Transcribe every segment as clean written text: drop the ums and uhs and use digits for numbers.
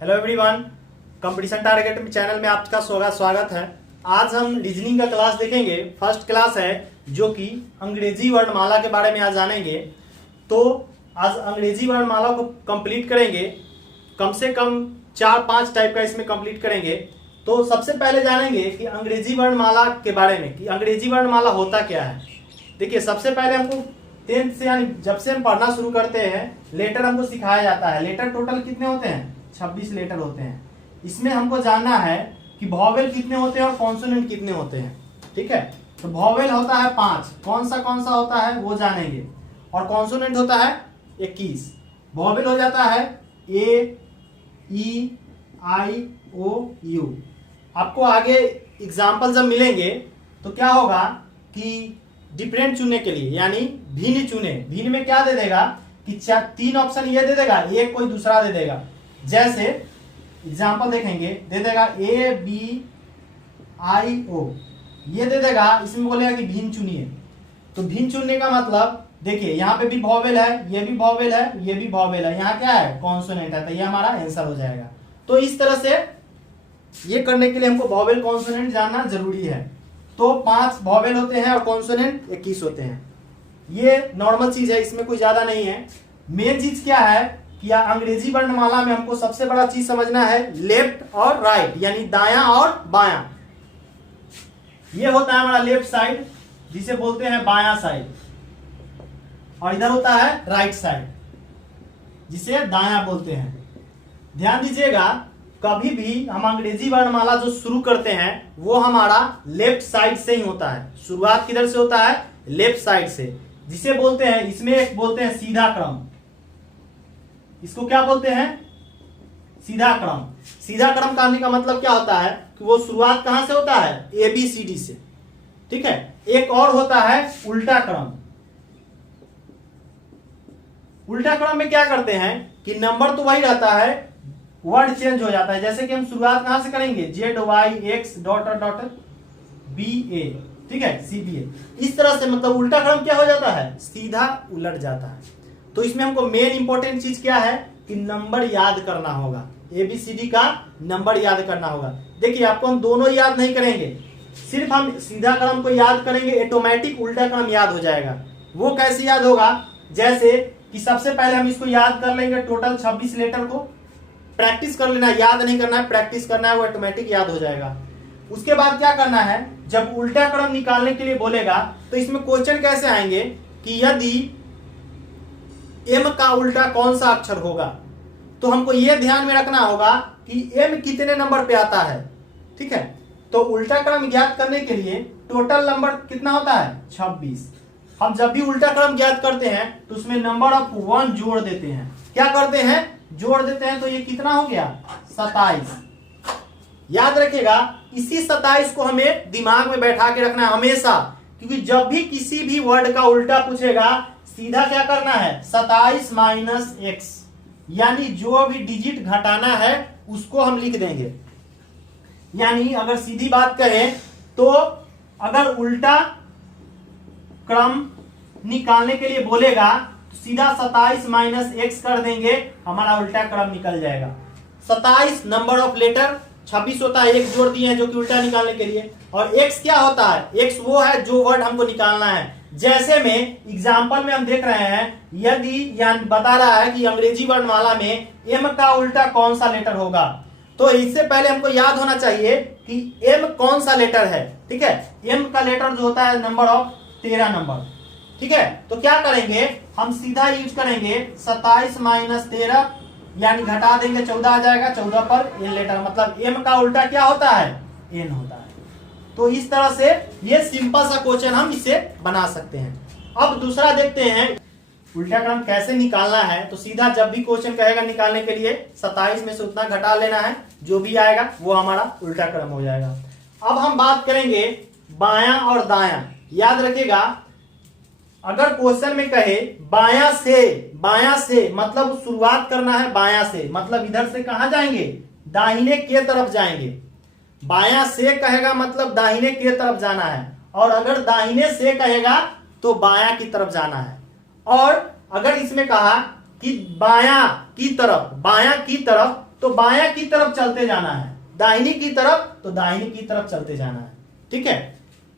Hello everyone, competition target channel में आपका स्वागत है। आज हम रीजनिंग का क्लास देखेंगे। फर्स्ट क्लास है जो कि अंग्रेजी वर्णमाला के बारे में आज जानेंगे। तो आज अंग्रेजी वर्णमाला को कंप्लीट करेंगे, कम से कम 4-5 टाइप का इसमें कंप्लीट करेंगे। तो सबसे पहले जानेंगे कि अंग्रेजी वर्णमाला के बारे में कि अंग्रेजी वर्णमाला होता क्या है। देखिए, सबसे पहले हमको 10th से यानी जब से हम पढ़ना शुरू करते हैं लेटर हमको सिखाया जाता है। लेटर टोटल कितने होते हैं? 26 लेटर होते हैं। इसमें हमको जानना है कि वॉवेल कितने होते हैं और कॉन्सोनेंट कितने होते हैं। ठीक है, तो वॉवेल होता है 5, कौन सा होता है वो जानेंगे, और कॉन्सोनेंट होता है 21। वॉवेल हो जाता है ए, ई, आई, ओ, यू। आपको आगे एग्जाम्पल जब मिलेंगे तो क्या होगा कि डिफरेंट चुनने के लिए यानी भिन्न चुने। भिन्न में क्या दे देगा कि 3 ऑप्शन ये दे देगा, एक कोई दूसरा दे देगा। जैसे एग्जाम्पल देखेंगे, दे देगा ए, बी, आई, ओ, ये दे देगा। इसमें बोलेगा कि भिन्न चुनिए। तो भिन्न चुनने का मतलब देखिए, यहाँ पे भी वॉवेल है, ये भी वॉवेल है, ये भी वॉवेल है, यहाँ क्या है? कॉन्सोनेंट है। तो ये हमारा आंसर हो जाएगा। तो इस तरह से ये करने के लिए हमको वॉवेल कॉन्सोनेंट जानना जरूरी है। तो 5 वॉवेल होते हैं और कॉन्सोनेंट 21 होते हैं। ये नॉर्मल चीज है, इसमें कोई ज्यादा नहीं है। मेन चीज क्या है कि अंग्रेजी वर्णमाला में हमको सबसे बड़ा चीज समझना है लेफ्ट और राइट, यानी दायां और बायां। ये होता है हमारा लेफ्ट साइड, जिसे बोलते हैं बायां साइड, और इधर होता है राइट साइड, जिसे दायां बोलते हैं। ध्यान दीजिएगा, कभी भी हम अंग्रेजी वर्णमाला जो शुरू करते हैं वो हमारा लेफ्ट साइड से ही होता है। शुरुआत किधर से होता है? लेफ्ट साइड से, जिसे बोलते हैं, इसमें एक बोलते हैं सीधा क्रम। इसको क्या बोलते हैं? सीधा क्रम। सीधा क्रम कहने का मतलब क्या होता है कि वो शुरुआत कहां से होता है? ABCD से। ठीक है। एक और होता है उल्टा क्रम। उल्टा क्रम में क्या करते हैं कि नंबर तो वही रहता है, वर्ड चेंज हो जाता है। जैसे कि हम शुरुआत कहां से करेंगे? ZYX डॉट डॉट BA, ठीक है, CBA। इस तरह से मतलब उल्टा क्रम क्या हो जाता है? सीधा उलट जाता है। तो इसमें हमको मेन इंपॉर्टेंट चीज क्या है कि नंबर याद करना होगा। ABCD का नंबर याद करना होगा। देखिए, आपको हम दोनों याद नहीं करेंगे, सिर्फ हम सीधा क्रम को याद करेंगे, ऑटोमेटिक उल्टा क्रम याद हो जाएगा। वो कैसे याद होगा? जैसे कि सबसे पहले हम इसको याद कर लेंगे, टोटल 26 लेटर को प्रैक्टिस कर लेना, याद नहीं करना है, प्रैक्टिस करना है, वो ऑटोमेटिक याद हो जाएगा। उसके बाद क्या करना है, जब उल्टा क्रम निकालने के लिए बोलेगा तो इसमें क्वेश्चन कैसे आएंगे कि यदि M का उल्टा कौन सा अक्षर होगा, तो हमको यह ध्यान में रखना होगा कि M कितने नंबर पे आता है। ठीक है, तो उल्टा क्रम ज्ञात करने के लिए टोटल नंबर कितना होता है? 26। हम जब भी उल्टा क्रम ज्ञात करते हैं तो उसमें नंबर ऑफ 1 जोड़ देते हैं। क्या करते हैं? जोड़ देते हैं। तो ये कितना हो गया? 27। याद रखिएगा, इसी 27 को हमें दिमाग में बैठा के रखना है हमेशा, क्योंकि जब भी किसी भी वर्ड का उल्टा पूछेगा सीधा क्या करना है? 27 माइनस x, यानी जो भी डिजिट घटाना है उसको हम लिख देंगे। यानी अगर सीधी बात करें तो अगर उल्टा क्रम निकालने के लिए बोलेगा तो सीधा 27 माइनस x कर देंगे, हमारा उल्टा क्रम निकल जाएगा। 27 नंबर ऑफ लेटर, 26 होता है, एक जोड़ दिए हैं जो कि उल्टा निकालने के लिए। और x क्या होता है? x वो है जो वर्ड हमको निकालना है। जैसे में एग्जाम्पल में हम देख रहे हैं, यदि यानी बता रहा है कि अंग्रेजी वर्णमाला में M का उल्टा कौन सा लेटर होगा, तो इससे पहले हमको याद होना चाहिए कि M कौन सा लेटर है। ठीक है, M का लेटर जो होता है नंबर ऑफ 13 नंबर। ठीक है, तो क्या करेंगे, हम सीधा यूज करेंगे 27 माइनस 13, यानी घटा देंगे 14 आ जाएगा। 14 पर N लेटर, मतलब M का उल्टा क्या होता है? N होता है। तो इस तरह से ये सिंपल सा क्वेश्चन हम इसे बना सकते हैं। अब दूसरा देखते हैं उल्टा क्रम कैसे निकालना है। तो सीधा जब भी क्वेश्चन कहेगा निकालने के लिए 27 में से उतना घटा लेना है, जो भी आएगा वो हमारा उल्टा क्रम हो जाएगा। अब हम बात करेंगे बायां और दायां। याद रखिएगा, अगर क्वेश्चन में कहे बायां से मतलब शुरुआत करना है बायां से, मतलब इधर से कहां जाएंगे? दाहिने के तरफ जाएंगे। बायां से कहेगा मतलब दाहिने के तरफ जाना है, और अगर दाहिने से कहेगा तो बायां की तरफ जाना है। और अगर इसमें कहा कि बायां की तरफ तो बायां की तरफ चलते जाना है, दाहिनी की तरफ तो दाहिनी की तरफ चलते जाना है। ठीक है,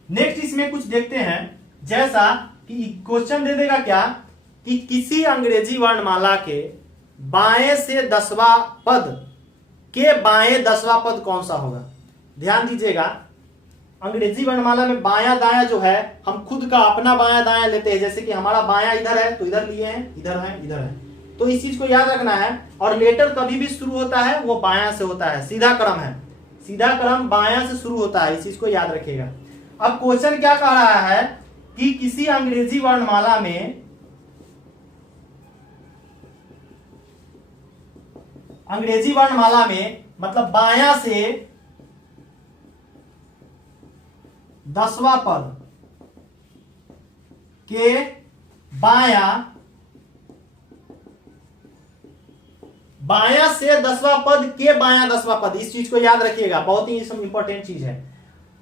नेक्स्ट इसमें कुछ देखते हैं, जैसा कि क्वेश्चन दे देगा क्या कि किसी अंग्रेजी वर्णमाला के बाएं से 10वां पद के बाएं 10वां पद कौन सा होगा। ध्यान दीजिएगा, अंग्रेजी वर्णमाला में बायां दायां जो है, हम खुद का अपना बायां दायां लेते हैं, जैसे कि हमारा बायां इधर है तो इधर लिए हैं, इधर है इधर है, तो इस चीज को याद रखना है। और लेटर कभी भी शुरू होता है वो बायां से होता है, सीधा क्रम है, सीधा क्रम बायां से शुरू होता है, इस चीज को याद रखिएगा। अब क्वेश्चन क्या कह रहा है कि किसी अंग्रेजी वर्णमाला में मतलब बायां से 10वां पद के बायां से 10वां पद के बायां 10वां पद, इस चीज को याद रखिएगा, बहुत ही इंपॉर्टेंट चीज है।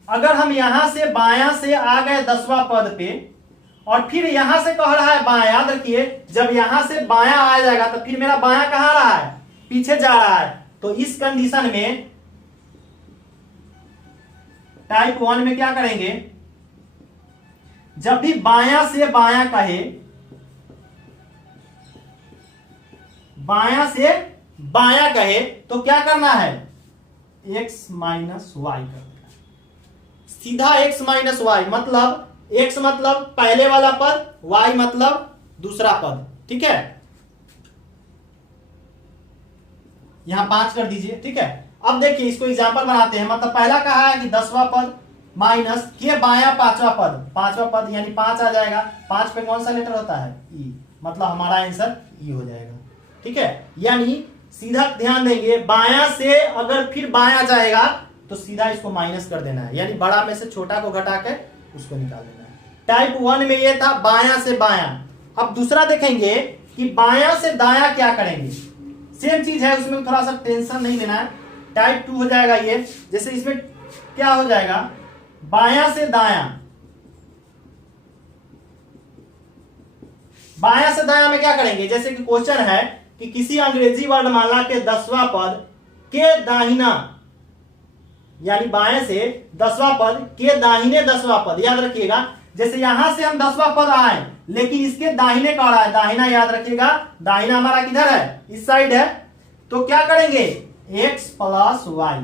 अगर हम यहां से बायां से आ गए 10वां पद पे और फिर यहां से कह रहा है बायां, याद रखिए जब यहां से बायां आ जाएगा तो फिर मेरा बायां कहां रहा है, पीछे जा रहा है। तो इस कंडीशन में टाइप 1 में क्या करेंगे, जब भी बायां से बायां कहे, बायां से बायां कहे तो क्या करना है, x माइनस वाई कर देना, सीधा x माइनस वाई, मतलब x मतलब पहले वाला पद, y मतलब दूसरा पद। ठीक है, यहां 5 कर दीजिए। ठीक है, अब देखिए इसको एग्जांपल बनाते हैं, मतलब पहला कहा है कि 10वां पद माइनस के बायां 5वां पद, 5वां पद यानी 5 आ जाएगा, 5 पे कौन सा लेटर होता है, ई, मतलब हमारा आंसर ई हो जाएगा। ठीक है, यानी सीधा ध्यान देंगे, बायां से अगर फिर बायां जाएगा तो सीधा इसको माइनस कर देना है, यानी बड़ा में से छोटा को घटा के उसको निकाल देना है। टाइप 1 में ये था बायां से बायां। अब दूसरा देखेंगे कि बायां से दायां क्या करेंगे, सेम चीज है, उसमें थोड़ा सा टेंशन नहीं लेना है। टाइप 2 हो जाएगा ये, जैसे इसमें क्या हो जाएगा, बायां से दायां, बायां से दायां में क्या करेंगे, जैसे कि क्वेश्चन है कि किसी अंग्रेजी वर्णमाला के 10वां पद के दाहिना, यानी बाएं से 10वां पद के दाहिने 10वां पद, याद रखिएगा जैसे यहां से हम 10वां पद आए लेकिन इसके दाहिने का रहा है, दाहिना याद रखिएगा, दाहिना हमारा किधर है, इस साइड है, तो क्या करेंगे x प्लस वाई,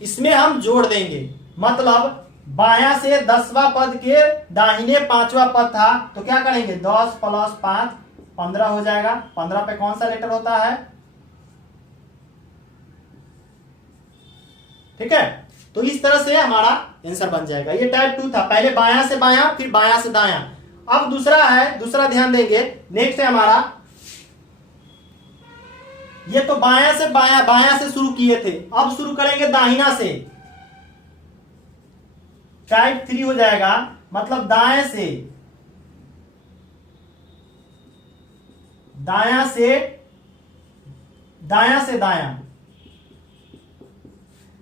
इसमें हम जोड़ देंगे, मतलब बायां से 10वां पद के दाहिने 5वां पद था तो क्या करेंगे 10 प्लस 5 15 हो जाएगा, 15 पे कौन सा लेटर होता है, ठीक है। तो इस तरह से हमारा आंसर बन जाएगा। ये टाइप 2 था, पहले बायां से बायां फिर बायां से दायां। अब दूसरा है, दूसरा ध्यान देंगे, नेक्स्ट है हमारा, ये तो बायां से बायां, बायां से शुरू किए थे, अब शुरू करेंगे दाहिना से, टाइप 3 हो जाएगा, मतलब दाएं से दायां से दायां से दायां,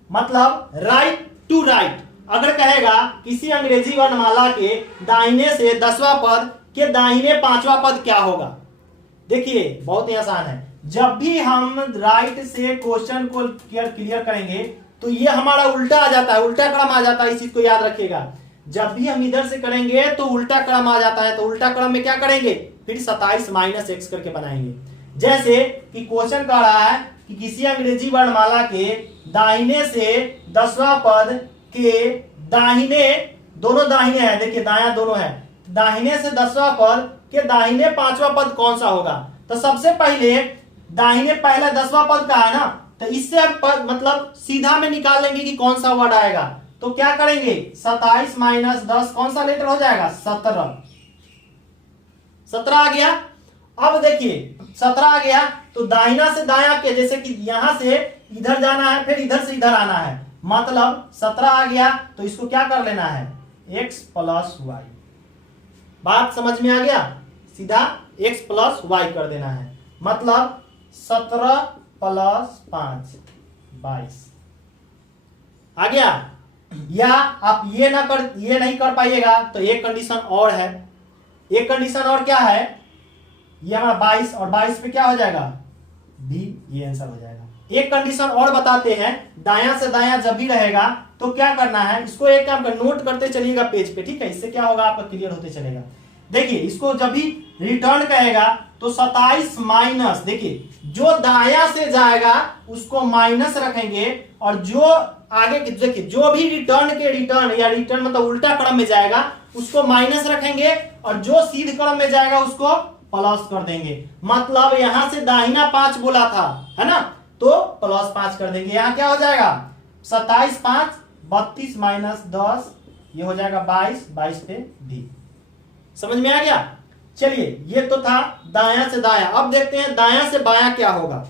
मतलब राइट टू राइट। अगर कहेगा किसी अंग्रेजी वर्णमाला के दाहिने से 10वां पद के दाहिने 5वां पद क्या होगा, देखिए बहुत ही आसान है, जब भी हम राइट से क्वेश्चन को क्लियर करेंगे तो ये हमारा उल्टा आ जाता है, उल्टा क्रम आ जाता है, इस चीज को याद रखिएगा। जब भी हम इधर से करेंगे तो उल्टा क्रम आ जाता है, तो उल्टा क्रम में क्या करेंगे, फिर 27 माइनस x करके बनाएंगे। जैसे कि क्वेश्चन कह रहा है कि किसी अंग्रेजी वर्णमाला के दाहिने से 10वां पद के दाहिने, दोनों दाहिने हैं, देखिए दायां दोनों है, दाहिने से 10वां पद के दाहिने 5वां पद कौन सा होगा। तो सबसे पहले दाहिने पहला 10वां पद का है ना, तो इससे मतलब सीधा में निकाल लेंगे कि कौन सा वर्ड आएगा। तो क्या करेंगे 27 माइनस 10 कौन सा लेटर हो जाएगा 17, 17 आ गया। अब देखिए 17 आ गया तो दाहिना से दायां के, जैसे कि यहां से इधर जाना है फिर इधर से इधर आना है, मतलब 17 आ गया तो इसको क्या कर लेना है x प्लस वाई। बात समझ में आ गया, सीधा x प्लस वाई कर देना है, मतलब 17 प्लस 5 22 आ गया। या आप ये नहीं कर पाइएगा तो एक कंडीशन और है, एक कंडीशन और क्या है, ये हमारा 22 और 22 पे क्या हो जाएगा b, ये आंसर हो जाएगा। एक कंडीशन और बताते हैं, दायां से दायां जब भी रहेगा तो क्या करना है, इसको एक काम कर नोट करते चलिएगा पेज पे, ठीक है, इससे क्या होगा आपका क्लियर होते चलेगा। देखिए इसको जब भी रिटर्न कहेगा तो 27 माइनस, देखिए जो दायां से जाएगा उसको माइनस रखेंगे, और जो आगे देखिए जो भी रिटर्न के रिटर्न या रिटर्न मतलब उल्टा क्रम में जाएगा उसको माइनस रखेंगे, और जो सीध क्रम में जाएगा उसको प्लस कर देंगे। मतलब यहां से दाहिना 5 बोला था, है ना, तो +5 कर देंगे। यहां क्या हो जाएगा 27 5 32 माइनस 10, ये हो जाएगा 22, 22 पे भी। समझ में आ गया। चलिए ये तो था दायां से दायां, अब देखते हैं दायां से बायां क्या होगा।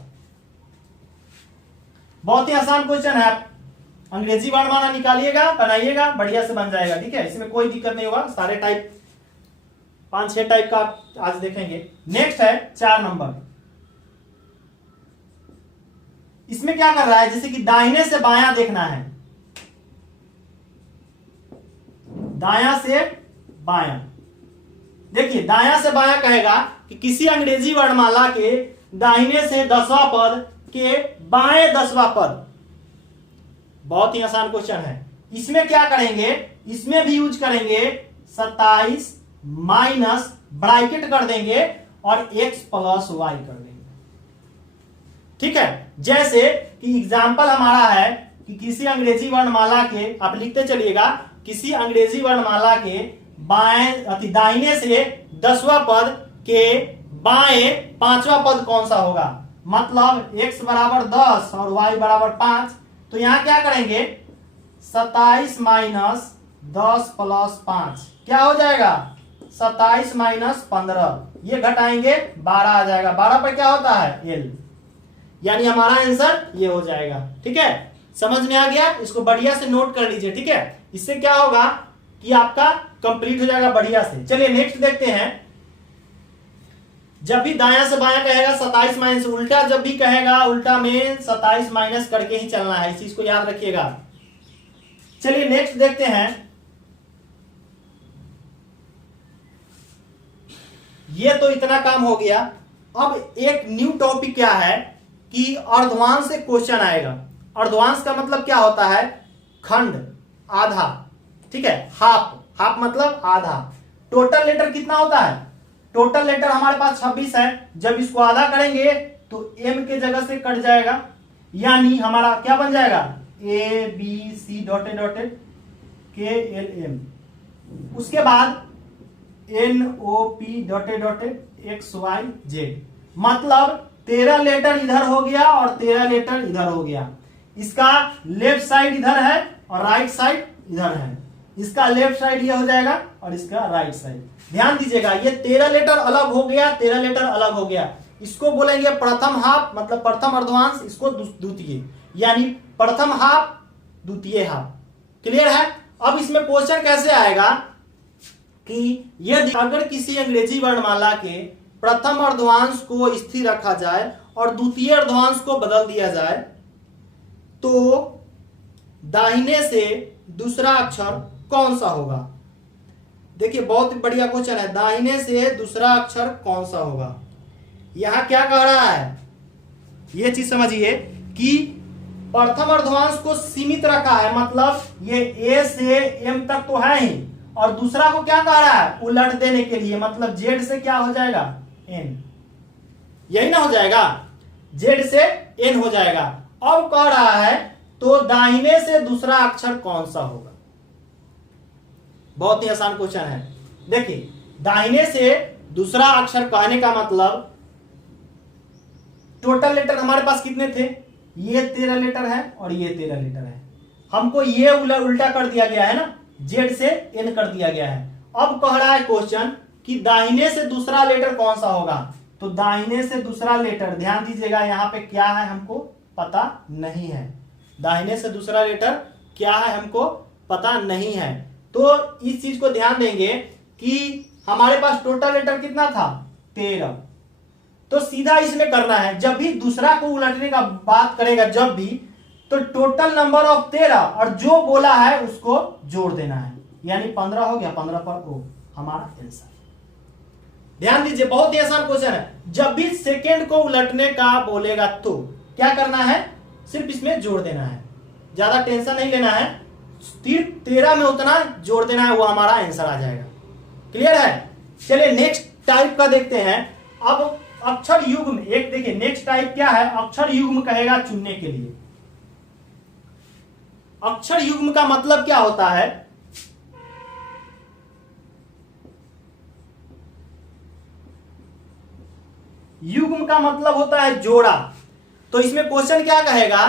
बहुत ही आसान क्वेश्चन है, अंग्रेजी वर्णमाला निकालिएगा, बनाइएगा, बढ़िया से बन जाएगा, ठीक है, इसमें कोई दिक्कत नहीं होगा। सारे टाइप 5-6 टाइप का आज देखेंगे। नेक्स्ट है 4 नंबर। इसमें क्या कर रहा है, जैसे कि दाहिने से बायां देखना है, दायां से बायां। देखिए दायां से बायां कहेगा कि किसी अंग्रेजी वर्णमाला के दाहिने से 10वां पद के बाएं 10वां पद। बहुत ही आसान क्वेश्चन है। इसमें क्या करेंगे, इसमें भी यूज करेंगे 27 माइनस ब्रैकेट कर देंगे और x प्लस y कर देंगे, ठीक है। जैसे कि एग्जाम्पल हमारा है कि किसी अंग्रेजी वर्णमाला के, आप लिखते चलिएगा, किसी अंग्रेजी वर्णमाला के बाएं दाहिने से 10वां पद के बाएं 5वां पद कौन सा होगा। मतलब x बराबर 10 और y बराबर 5, तो यहां क्या करेंगे 27 माइनस 10 प्लस 5 क्या हो जाएगा 27 माइनस 15, ये घटाएंगे 12 आ जाएगा। 12 पर क्या होता है l, यानी हमारा आंसर ये हो जाएगा, ठीक है। समझ में आ गया, इसको बढ़िया से नोट कर लीजिए, ठीक है। इससे क्या होगा कि आपका कंप्लीट हो जाएगा बढ़िया से। चलिए नेक्स्ट देखते हैं। जब भी दायां से बायां कहेगा 27 माइनस, उल्टा जब भी कहेगा उल्टा में 27 माइनस करके ही चलना है, इस चीज को याद रखिएगा। चलिए नेक्स्ट देखते हैं। ये तो इतना काम हो गया। अब एक न्यू टॉपिक क्या है कि अर्धवांश से क्वेश्चन आएगा। अर्धवांश का मतलब क्या होता है, खंड, आधा, ठीक है। हाफ, हाफ मतलब आधा। टोटल लेटर कितना होता है, टोटल लेटर हमारे पास 26 है। जब इसको आधा करेंगे तो m के जगह से कट जाएगा, यानी हमारा क्या बन जाएगा ABC डॉटेड डॉटेड KLM, उसके बाद NOP डॉटेड डॉटेड XYZ। मतलब 13 लेटर इधर हो गया और 13 लेटर इधर हो गया। इसका लेफ्ट साइड इधर है और राइट साइड इधर है। इसका लेफ्ट साइड ये हो जाएगा और इसका राइट साइड। ध्यान दीजिएगा, ये 13 लेटर अलग हो गया, 13 लेटर अलग हो गया। इसको बोलेंगे प्रथम हाफ, मतलब प्रथम अर्धवांश, इसको द्वितीय, यानी प्रथम हाफ द्वितीय हाफ। क्लियर है। अब इसमें क्वेश्चन कैसे आएगा कि यदि अगर किसी अंग्रेजी वर्णमाला के प्रथम अर्धवांश को स्थिर रखा जाए और द्वितीय अर्धवांश को बदल दिया जाए तो दाहिने से दूसरा अक्षर कौन सा होगा। देखिए बहुत बढ़िया क्वेश्चन है, दाहिने से दूसरा अक्षर कौन सा होगा। यहां क्या कह रहा है, ये चीज समझिए कि प्रथम अर्धवांश को सीमित रखा है, मतलब ये A से M तक तो है ही, और दूसरा को क्या कह रहा है उलट देने के लिए, मतलब Z से क्या हो जाएगा N, यही ना हो जाएगा, Z से N हो जाएगा। अब कह रहा है तो दाहिने से दूसरा अक्षर कौन सा होगा। बहुत ही आसान क्वेश्चन है। देखिए दाहिने से दूसरा अक्षर कहने का मतलब टोटल लेटर हमारे पास कितने थे, ये 13 लेटर है और ये 13 लेटर है। हमको ये उल्टा कर दिया गया है ना, Z से N कर दिया गया है। अब कह रहा है क्वेश्चन कि दाहिने से दूसरा लेटर कौन सा होगा। तो दाहिने से दूसरा लेटर, ध्यान दीजिएगा यहां पे क्या है हमको पता नहीं है। दाहिने से दूसरा लेटर क्या है हमको पता नहीं है। तो इस चीज को ध्यान देंगे कि हमारे पास टोटल लेटर कितना था 13, तो सीधा इसमें करना है, जब भी दूसरा को उलटने का बात करेगा जब भी, तो टोटल नंबर ऑफ 13 और जो बोला है उसको जोड़ देना है, यानी 15 हो गया, 15 पर O हमारा आंसर। ध्यान दीजिए बहुत ही आसान क्वेश्चन है। जब भी सेकेंड को उलटने का बोलेगा तो क्या करना है, सिर्फ इसमें जोड़ देना है, ज्यादा टेंशन नहीं लेना है, 13 में उतना जोड़ देना है, वो हमारा आंसर आ जाएगा। क्लियर है। चलिए नेक्स्ट टाइप का देखते हैं। अब अक्षर युग्म एक देखिए, नेक्स्ट टाइप क्या है, अक्षर युग्म कहेगा चुनने के लिए। अक्षर युग्म का मतलब क्या होता है, युग्म का मतलब होता है जोड़ा। तो इसमें क्वेश्चन क्या कहेगा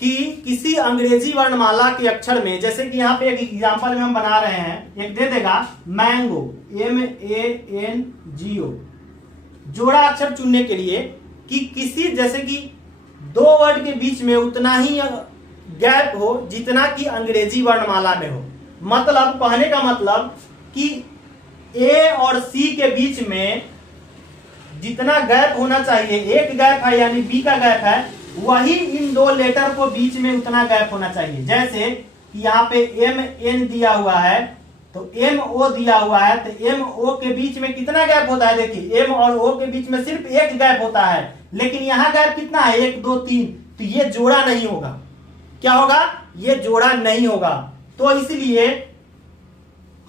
कि किसी अंग्रेजी वर्णमाला के अक्षर में, जैसे कि यहां पे एक एग्जांपल में हम बना रहे हैं, एक दे देगा मैंगो, MANGO, जोड़ा अक्षर चुनने के लिए कि किसी, जैसे कि दो वर्ड के बीच में उतना ही गैप हो जितना कि अंग्रेजी वर्णमाला में हो। मतलब कहने का मतलब कि A और C के बीच में जितना गैप होना चाहिए, एक गैप है यानी B का गैप है, वही इन दो लेटर को बीच में उतना गैप होना चाहिए। जैसे कि यहाँ पे MN दिया हुआ है तो MO दिया हुआ है, तो MO के बीच में कितना गैप होता है, देखिए M और O के बीच में सिर्फ एक गैप होता है, लेकिन यहाँ गैप कितना है, 1 2 3, तो ये जोड़ा नहीं होगा। क्या होगा, ये जोड़ा नहीं होगा। तो इसलिए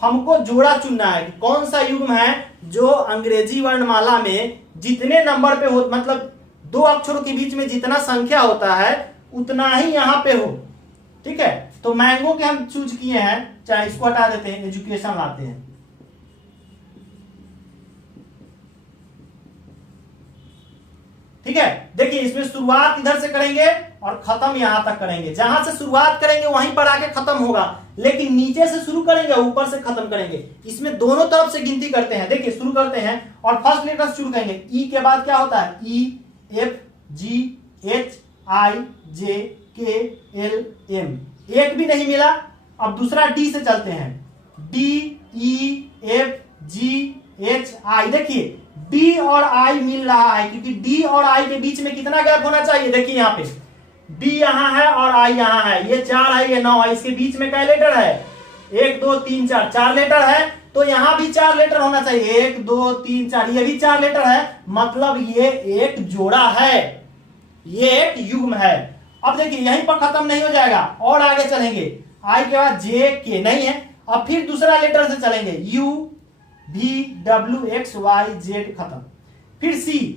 हमको जोड़ा चुनना है कि कौन सा युग्म है जो अंग्रेजी वर्णमाला में जितने नंबर पे हो, मतलब दो अक्षरों के बीच में जितना संख्या होता है उतना ही यहां पे हो। ठीक है, तो मैंगो के हम चूज किए हैं, चाहे इसको हटा देते हैं, एजुकेशन लाते हैं। ठीक है, देखिए इसमें शुरुआत इधर से करेंगे और खत्म यहां तक करेंगे। जहां से शुरुआत करेंगे वहीं पर आके खत्म होगा, लेकिन नीचे से शुरू करेंगे ऊपर से खत्म करेंगे। इसमें दोनों तरफ से गिनती करते हैं। देखिए शुरू करते हैं और फर्स्ट लेटर से शुरू करेंगे। ई के बाद क्या होता है, EFGHIJKLM, एक भी नहीं मिला। अब दूसरा डी से चलते हैं, DEFGHI। देखिए डी और आई मिल रहा है, क्योंकि डी और आई के बीच में कितना गैप होना चाहिए, देखिए यहाँ पे डी यहाँ है और आई यहाँ है, ये 4 है ये 9 है, इसके बीच में क्या लेटर है, 1 2 3 4, 4 लेटर है, तो यहां भी 4 लेटर होना चाहिए, 1 2 3 4, ये भी 4 लेटर है, मतलब ये एक जोड़ा है, ये एक युग्म है। अब देखिए यहीं पर खत्म नहीं हो जाएगा और आगे चलेंगे, आई के बाद JK नहीं है, अब फिर दूसरा लेटर से चलेंगे, UVWXYZ खत्म, फिर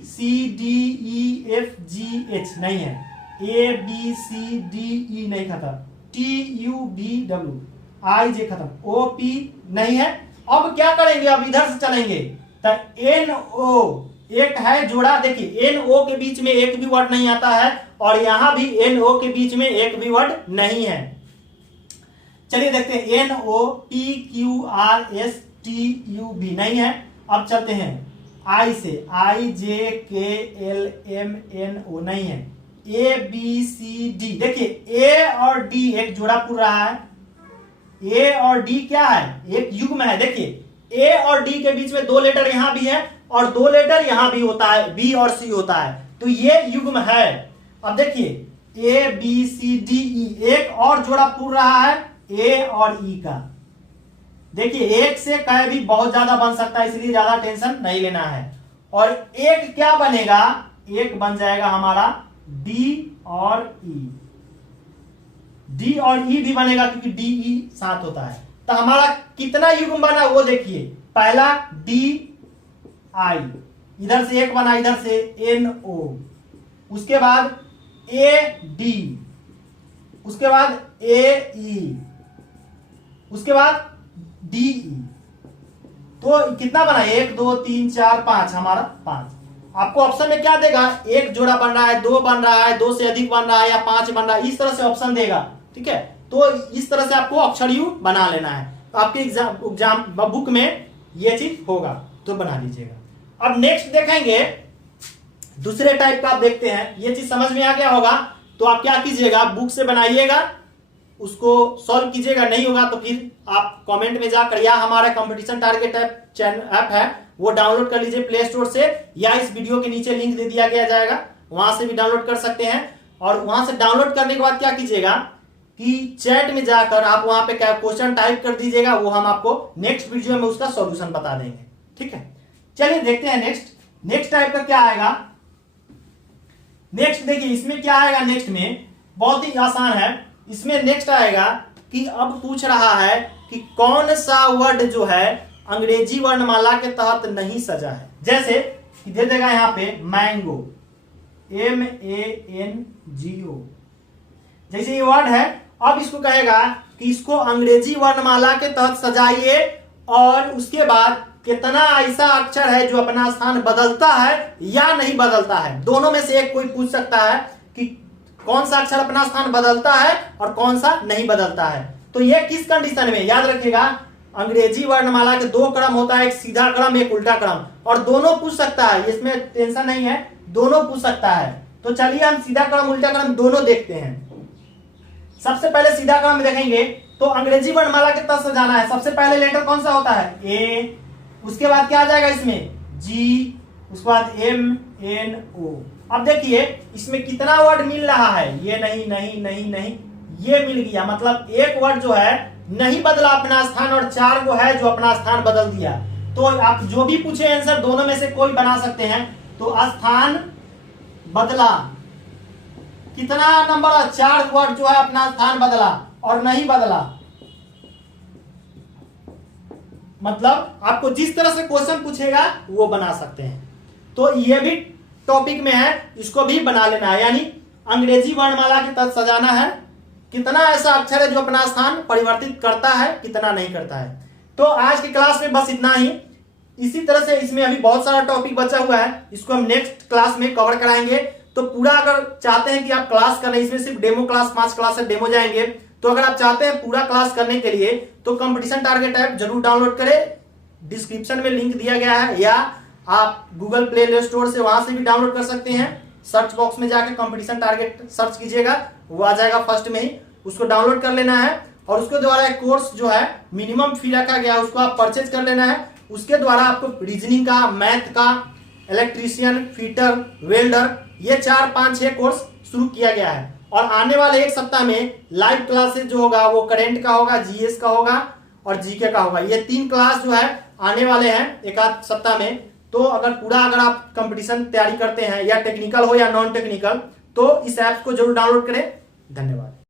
CDEFGH नहीं है, ABCDE नहीं खत्म, TUVWIJ खत्म, OP नहीं है। अब क्या करेंगे, अब इधर से चलेंगे तो NO एक है जोड़ा। देखिए NO के बीच में एक भी वर्ड नहीं आता है और यहां भी NO के बीच में एक भी वर्ड नहीं है। चलिए देखते हैं, NOPQRSTUV नहीं है। अब चलते हैं I से, IJKLMNO नहीं है, ABCD। देखिए A और D एक जोड़ा पूर रहा है, A और D क्या है, एक युग्म है। देखिए A और D के बीच में 2 लेटर यहां भी है और 2 लेटर यहां भी होता है, B और C होता है, तो ये युग्म है। अब देखिए ABCDE एक और जोड़ा पूर रहा है A और E का। देखिए एक से कै भी बहुत ज्यादा बन सकता है, इसलिए ज्यादा टेंशन नहीं लेना है। और एक क्या बनेगा, एक बन जाएगा हमारा D और E, D और E भी बनेगा क्योंकि DE साथ होता है। तो हमारा कितना युग्म बना वो देखिए, पहला DI, इधर से एक बना, इधर से NO, उसके बाद AD, उसके बाद AE, उसके बाद DE। तो कितना बना, 1 2 3 4 5, हमारा 5। आपको ऑप्शन में क्या देगा, एक जोड़ा बन रहा है, 2 बन रहा है, 2 से अधिक बन रहा है या 5 बन रहा है, इस तरह से ऑप्शन देगा। ठीक है, तो इस तरह से आपको अक्षर युग्म बना लेना है। तो आपके एग्जाम बुक में ये चीज होगा, तो बना लीजिएगा। अब नेक्स्ट देखेंगे दूसरे टाइप का। आप देखते हैं, ये चीज समझ में आ गया होगा, तो आप क्या कीजिएगा, बुक से बनाइएगा, उसको सॉल्व कीजिएगा। नहीं होगा तो फिर आप कमेंट में जाकर, या हमारा कंपटीशन टारगेट ऐप है वो डाउनलोड कर लीजिए प्ले स्टोर से, या इस वीडियो के नीचे लिंक दे दिया गया जाएगा, वहां से भी डाउनलोड कर सकते हैं। और वहां से डाउनलोड करने के बाद क्या कीजिएगा कि चैट में जाकर आप वहां पे क्या क्वेश्चन टाइप कर दीजिएगा, वो हम आपको नेक्स्ट वीडियो में उसका सॉल्यूशन बता देंगे। ठीक है, चलिए देखते हैं नेक्स्ट टाइप का क्या आएगा। नेक्स्ट देखिए इसमें क्या आएगा, नेक्स्ट में बहुत ही आसान है। इसमें नेक्स्ट आएगा कि अब पूछ रहा है कि कौन सा वर्ड जो है अंग्रेजी वर्णमाला के तहत नहीं सजा है। जैसे दे देगा यहां पे मैंगो, MANGO, जैसे ये वर्ड है। अब इसको कहेगा कि इसको अंग्रेजी वर्णमाला के तहत सजाइए और उसके बाद कितना ऐसा अक्षर है जो अपना स्थान बदलता है या नहीं बदलता है। दोनों में से एक कोई पूछ सकता है कि कौन सा अक्षर अपना स्थान बदलता है और कौन सा नहीं बदलता है। तो ये किस कंडीशन में, याद रखिएगा अंग्रेजी वर्णमाला के दो क्रम होता है, एक सीधा क्रम एक उल्टा क्रम, और दोनों पूछ सकता है, इसमें टेंशन नहीं है, दोनों पूछ सकता है। तो चलिए हम सीधा क्रम उल्टा क्रम दोनों देखते हैं। सबसे पहले सीधा क्रम देखेंगे तो अंग्रेजी वर्णमाला के तहत सजाना है। सबसे पहले लेटर कौन सा होता है, ए, उसके बाद क्या आ जाएगा इसमें जी, उसके बाद MNO। अब देखिए इसमें कितना वर्ड मिल रहा है, ये नहीं नहीं नहीं नहीं, ये मिल गया, मतलब एक वर्ड जो है नहीं बदला अपना स्थान और 4 वो है जो अपना स्थान बदल दिया। तो आप जो भी पूछे आंसर दोनों में से कोई बना सकते हैं। तो स्थान बदला कितना नंबर, 4 वर्ड जो है अपना स्थान बदला और नहीं बदला, मतलब आपको जिस तरह से क्वेश्चन पूछेगा वो बना सकते हैं। तो ये भी टॉपिक में है, इसको भी बना लेना है, यानी अंग्रेजी वर्णमाला के तहत सजाना है, कितना ऐसा अक्षर है जो अपना स्थान परिवर्तित करता है, कितना नहीं करता है। तो आज की क्लास में बस इतना ही। इसी तरह से इसमें अभी बहुत सारा टॉपिक बचा हुआ है, इसको हम नेक्स्ट क्लास में कवर कराएंगे। तो पूरा अगर चाहते हैं कि आप क्लास करें, इसमें सिर्फ डेमो क्लास 5 क्लास है, डेमो जाएंगे। तो अगर आप चाहते हैं पूरा क्लास करने के लिए तो कंपटीशन टारगेट ऐप जरूर डाउनलोड करें, डिस्क्रिप्शन में लिंक दिया गया है, या आप गूगल प्ले स्टोर से वहां से भी डाउनलोड कर सकते हैं। सर्च बॉक्स में जाकर कंपटीशन टारगेट सर्च कीजिएगा, वो आ जाएगा फर्स्ट में ही, उसको डाउनलोड कर लेना है। और उसके द्वारा एक कोर्स जो है मिनिमम फी रखा गया है, उसको आप परचेज कर लेना है। उसके द्वारा आपको रीजनिंग का, मैथ का, इलेक्ट्रीशियन, फिटर, वेल्डर, ये 4, 5, 6 कोर्स शुरू किया गया है। और आने वाले 1 सप्ताह में लाइव क्लासेस जो होगा वो करेंट का होगा, GS का होगा और GK का होगा। ये 3 क्लास जो है आने वाले हैं 1 आध सप्ताह में। तो अगर आप कंपटीशन तैयारी करते हैं, या टेक्निकल हो या नॉन टेक्निकल, तो इस ऐप को जरूर डाउनलोड करें। धन्यवाद।